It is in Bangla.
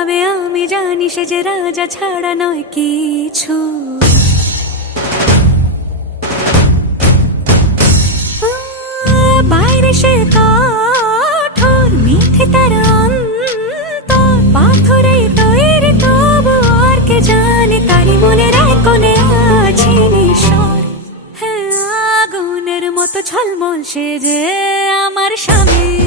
ভাবে আমি জানি সে যে রাজা ছাড়া নয় কিছু। বাইরে সে কঠোর, মিথ্যে তার অন্তর, পাথরে তৈরি তবু আর কে জানে তারি মনের এক কোণে আছে নিঃস্বর। হ্যাঁ, আগুনের মতো ঝলমল সে যে আমার স্বামী।